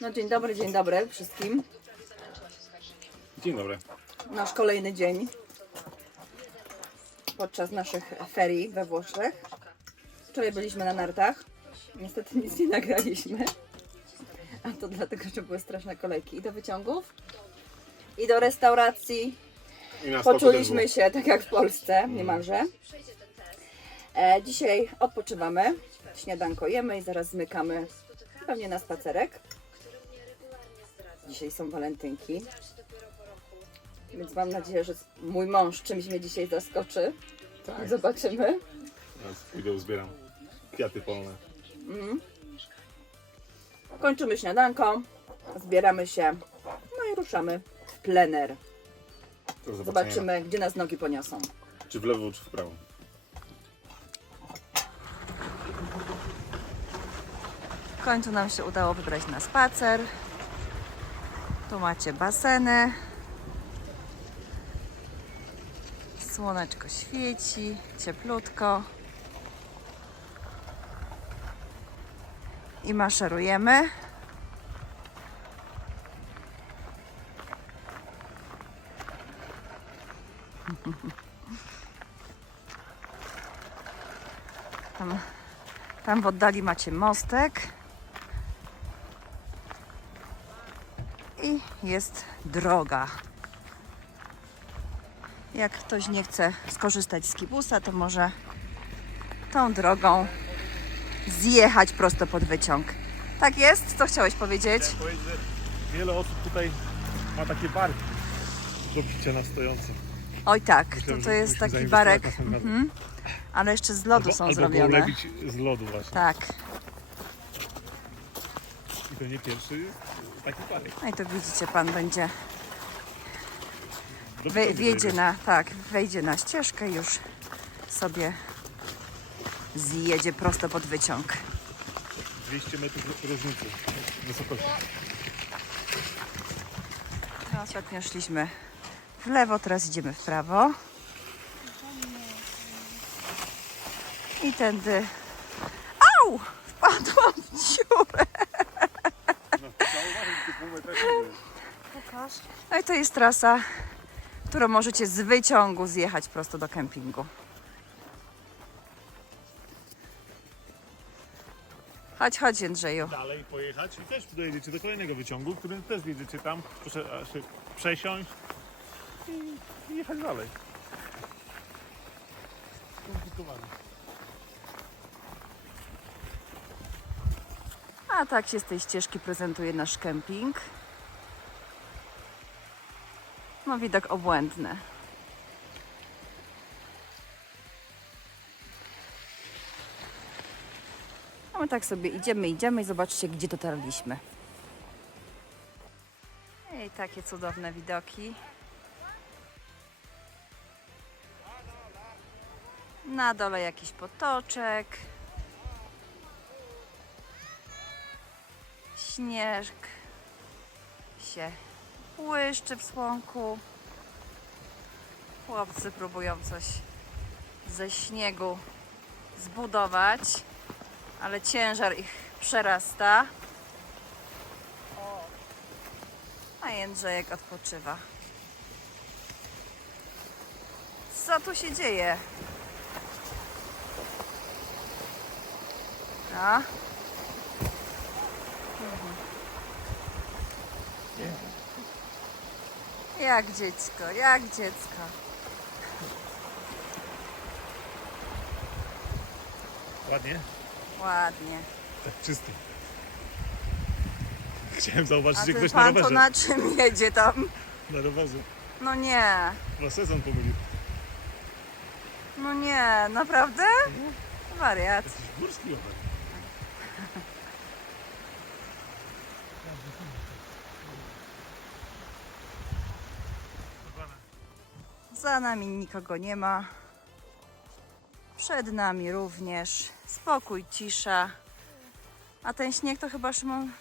No dzień dobry, dzień dobry wszystkim. Dzień dobry. Nasz kolejny dzień podczas naszych ferii we Włoszech. Wczoraj byliśmy na nartach. Niestety nic nie nagraliśmy. A to dlatego, że były straszne kolejki i do wyciągów, i do restauracji. I na stoku Poczuliśmy też się tak jak w Polsce, niemalże. E, dzisiaj odpoczywamy, śniadanko jemy i zaraz zmykamy pewnie na spacerek. Dzisiaj są walentynki. Więc mam nadzieję, że mój mąż czymś mnie dzisiaj zaskoczy. Tak. Zobaczymy. Teraz pójdę uzbieram kwiaty polne. Kończymy śniadanko, zbieramy się, no i ruszamy w plener. Zobaczymy, gdzie nas nogi poniosą. Czy w lewo, czy w prawo. W końcu nam się udało wybrać na spacer. Tu macie baseny. Słoneczko świeci, cieplutko. I maszerujemy. Tam, tam w oddali macie mostek. Jest droga. Jak ktoś nie chce skorzystać z kibusa, to może tą drogą zjechać prosto pod wyciąg. Tak jest? Co chciałeś powiedzieć? Chciałem powiedzieć, że wiele osób tutaj ma takie barki do picia na stojąco. Oj tak, to, Myślałem, to że jest taki barek, mhm. ale jeszcze z lodu są albo zrobione. polewić z lodu właśnie. Tak, I to nie pierwszy taki barek. no i to widzicie, pan będzie wyciągu wjedzie na, tak, wejdzie na ścieżkę już sobie zjedzie prosto pod wyciąg. 200 metrów różnicy wysokości. No, ostatnio szliśmy w lewo, teraz idziemy w prawo. I tędy. Au! Wpadłam w dziurę. No i to jest trasa, którą możecie z wyciągu zjechać prosto do kempingu. Chodź, chodź Jędrzeju. Dalej pojechać i też dojedziecie do kolejnego wyciągu, w którym też wjedziecie tam, proszę się przesiąść i, i jechać dalej. Skomplikowane. A tak się z tej ścieżki prezentuje nasz kemping. No widok obłędny. A my tak sobie idziemy, idziemy i zobaczcie, gdzie dotarliśmy. I takie cudowne widoki. Na dole jakiś potoczek. Śnieżk się błyszczy w słonku. Chłopcy próbują coś ze śniegu zbudować, ale ciężar ich przerasta. A Jędrzejek odpoczywa. Co tu się dzieje? A? Jak dziecko, jak dziecko. Ładnie? Ładnie. Tak czysty. Chciałem A jak ten ktoś na pan to rowerze. na czym jedzie tam? Na rowerze. No nie, Chyba sezon pomylił. no nie, naprawdę? Wariat. Jakiś górski rower. Za nami nikogo nie ma. Przed nami również. Spokój, cisza. A ten śnieg to chyba Szymon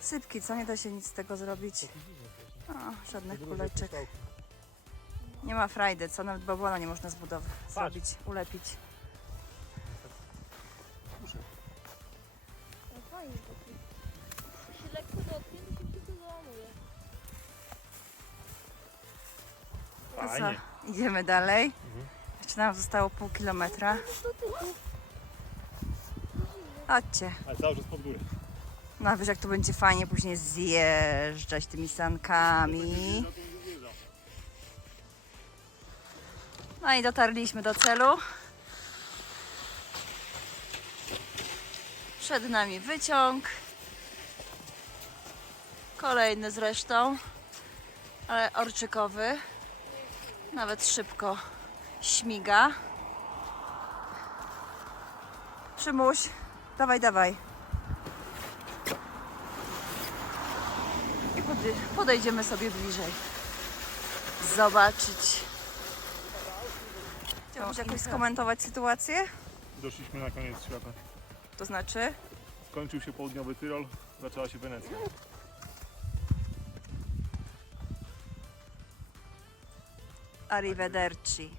sypki, co? Nie da się nic z tego zrobić. O, żadnych kuleczek. Nie ma frajdy, co? Nawet babona nie można zbudować, zrobić, ulepić. To co? Fajnie. Idziemy dalej. Jeszcze nam zostało pół kilometra. Chodźcie. Ale cały czas pod górę. No a wiesz jak to będzie fajnie później zjeżdżać tymi sankami. No i dotarliśmy do celu. Przed nami wyciąg. Kolejny zresztą, ale orczykowy. Nawet szybko śmiga. Przymuś, dawaj, dawaj. I pode- podejdziemy sobie bliżej. Zobaczyć. Chciałbyś jakoś skomentować sytuację? Doszliśmy na koniec świata. To znaczy? Skończył się południowy Tyrol, zaczęła się Wenecja. Arrivederci.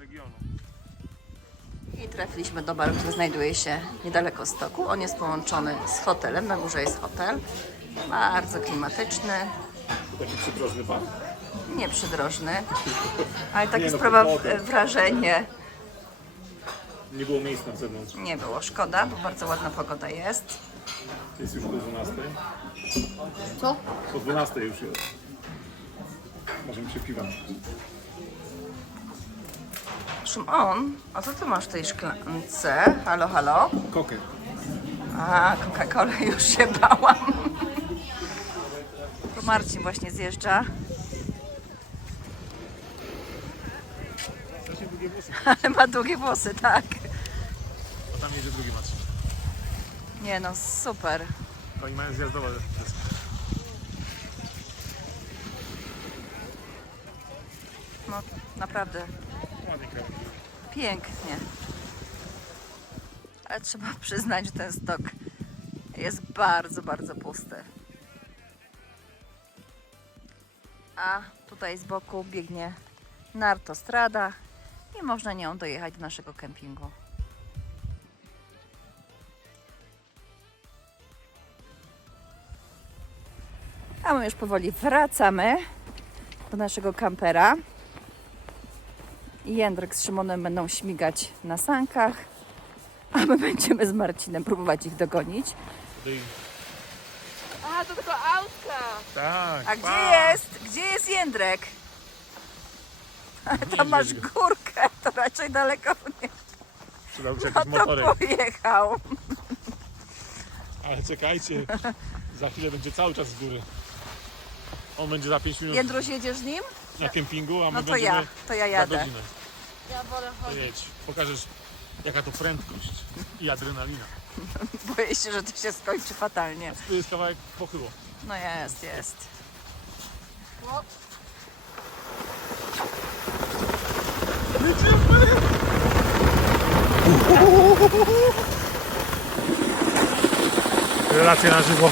Regionu. I trafiliśmy do baru, który znajduje się niedaleko stoku. On jest połączony z hotelem. Na górze jest hotel. Bardzo klimatyczny, To taki przydrożny bar. nieprzydrożny, ale takie Nie no, sprawa wrażenie. Nie było miejsca na zewnątrz. Nie było szkoda, bo bardzo ładna pogoda jest. Jest już po 12. Co? Po 12 już jest. Możemy się piwa. Szymon, a co ty masz w tej szklance? Halo, halo? Kokę. A, Coca-Cola już się bałam. Tu Marcin właśnie zjeżdża. Strasznie długie włosy. Ale ma długie włosy, tak. A tam jedzie drugi Maciej. Nie no, super. Oni mają zjazdowe. No, naprawdę pięknie. Ale trzeba przyznać, że ten stok jest bardzo, bardzo pusty. A tutaj z boku biegnie nartostrada i można nią dojechać do naszego kempingu. A my już powoli wracamy do naszego kampera. Jędrek z Szymonem będą śmigać na sankach, a my będziemy z Marcinem próbować ich dogonić. A, to tylko autka! Tak. A gdzie pa! jest? Gdzie jest Jędrek? Tam masz górkę, to raczej daleko nie. Się No jakiś to motorek. pojechał. Ale czekajcie. Za chwilę będzie cały czas z góry. On będzie za 5 minut Jędruś, jedziesz z nim? na kempingu, a my No to będziemy ja, to ja za jadę. godzinę. Ja wolę To chodzić. jedź. Pokażesz jaka to prędkość i adrenalina. Boję się, że to się skończy fatalnie. Tu jest kawałek pochyło. No jest, jest. No, Relacje na żywo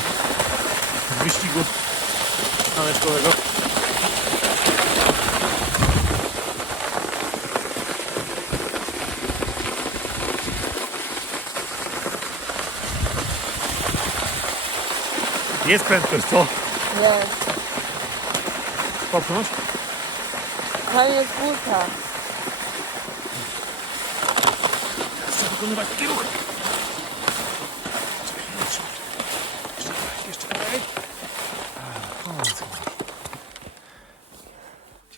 z wyścigu Jest prędkość, co? jest. Popchnąć? Tam jest górka. Chcę wykonywać taki ruch. Czekaj, jeszcze, jeszcze kawałek, jeszcze kawałek. A, o, co?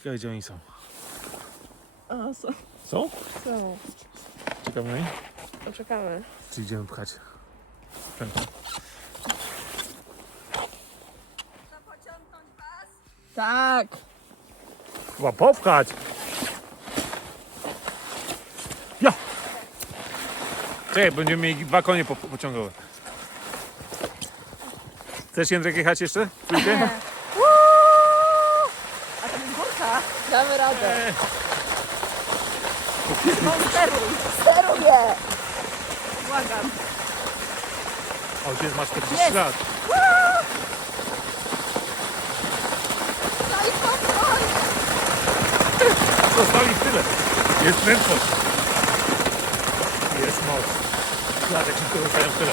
Ciekawe gdzie oni są. A, są. Są? Są. Ciekawe no i? Poczekamy. Czy idziemy pchać? Prędko. Tak. Chyba popchać! Ja! Czekaj, będziemy mieli dwa konie po, pociągowe. Chcesz Jędrek jechać jeszcze? Trójkę? A to jest górka? Damy radę. Eee, No steruj, steruję. Błagam. Ojciec ma 40 Jest. lat. No i spokój. Zostali w tyle. Jest prędkość. Jest moc. Zobacz jak szybko zostają w tyle.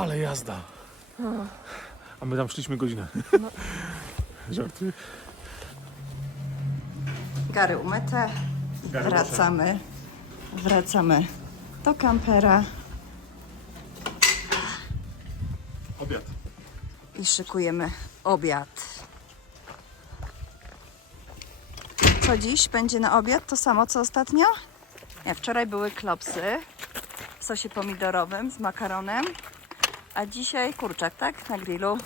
Ale jazda. A my tam szliśmy godzinę. Żarty. Gary umyte. Gary, Wracamy. Wracamy do kampera Obiad. i szykujemy obiad. Co dziś będzie na obiad? To samo co ostatnio? Nie, wczoraj były klopsy w sosie pomidorowym z makaronem, a dzisiaj kurczak, tak? Na grillu.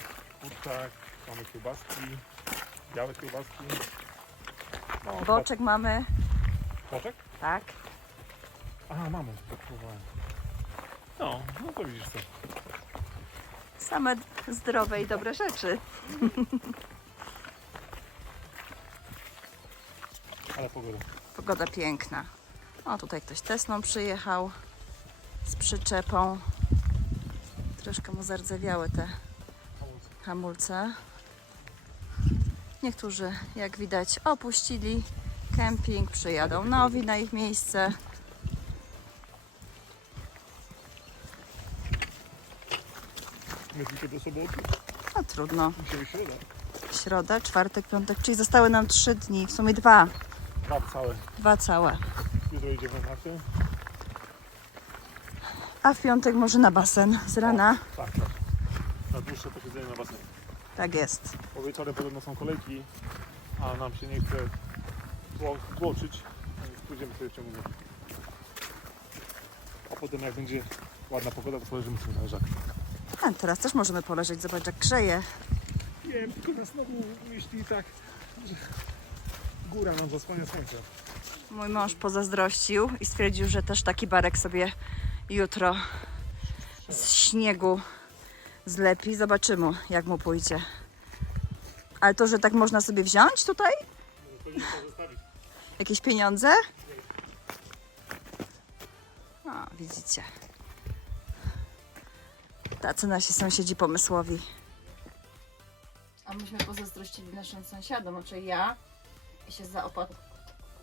Kurczak, mamy kiełbaski, białe kiełbaski. No, Boczek mamy, Boczek? tak? A, mamy, próbowałem. No, no to widzisz co. Same zdrowe i dobre rzeczy. Ale pogoda. Pogoda piękna. O, tutaj ktoś Tesną przyjechał z przyczepą. Troszkę mu zardzewiały te hamulce. Niektórzy, jak widać, opuścili kemping, przyjadą nowi na ich miejsce. Myślicie do soboty? No trudno. Dzisiaj środa. Środa, czwartek, piątek, czyli zostały nam trzy dni, w sumie dwa. Dwa całe. Dwa całe. Jutro idziemy na tym. A w piątek może na basen z rana. Tak, tak. Na dłuższe posiedzenie na basenie. Tak jest. Bo wieczorem podobno są kolejki, a nam się nie chce tło- tłoczyć, więc pójdziemy sobie w ciągu dnia. A potem jak będzie ładna pogoda, to poleżymy sobie na leżaku. A teraz też możemy poleżeć, zobacz jak grzeje. Nie wiem, tylko nas znowu myśli tak, że góra nam zasłania słońce. Mój mąż pozazdrościł i stwierdził, że też taki barek sobie jutro z śniegu zlepi. Zobaczymy, jak mu pójdzie. Ale to, że tak można sobie wziąć tutaj? Jakieś pieniądze? O, widzicie. Tacy nasi sąsiedzi pomysłowi. A myśmy pozazdrościli naszym sąsiadom, znaczy ja się zaopat-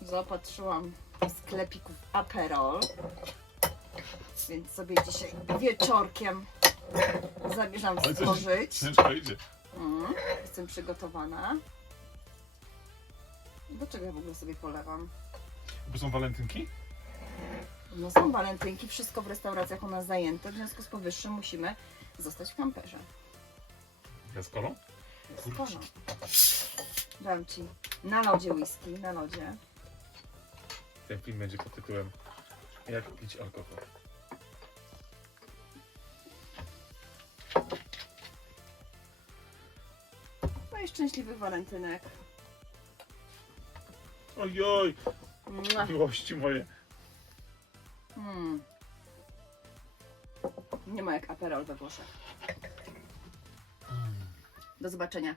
zaopatrzyłam w sklepiku Aperol. Więc sobie dzisiaj wieczorkiem zamierzam Ale coś- stworzyć. Ciężko idzie. Mm, jestem przygotowana. Do czego ja w ogóle sobie polewam? Bo są walentynki? No są walentynki, wszystko w restauracjach u nas zajęte, w związku z powyższym musimy zostać w kamperze. Ja z kolą? Skoro. Dam Ci na lodzie whisky, na lodzie. Ten film będzie pod tytułem Jak pić alkohol. I szczęśliwych walentynek. Ojoj, Mua. miłości moje. Mm. Nie ma jak Aperol we Włoszech. Do zobaczenia.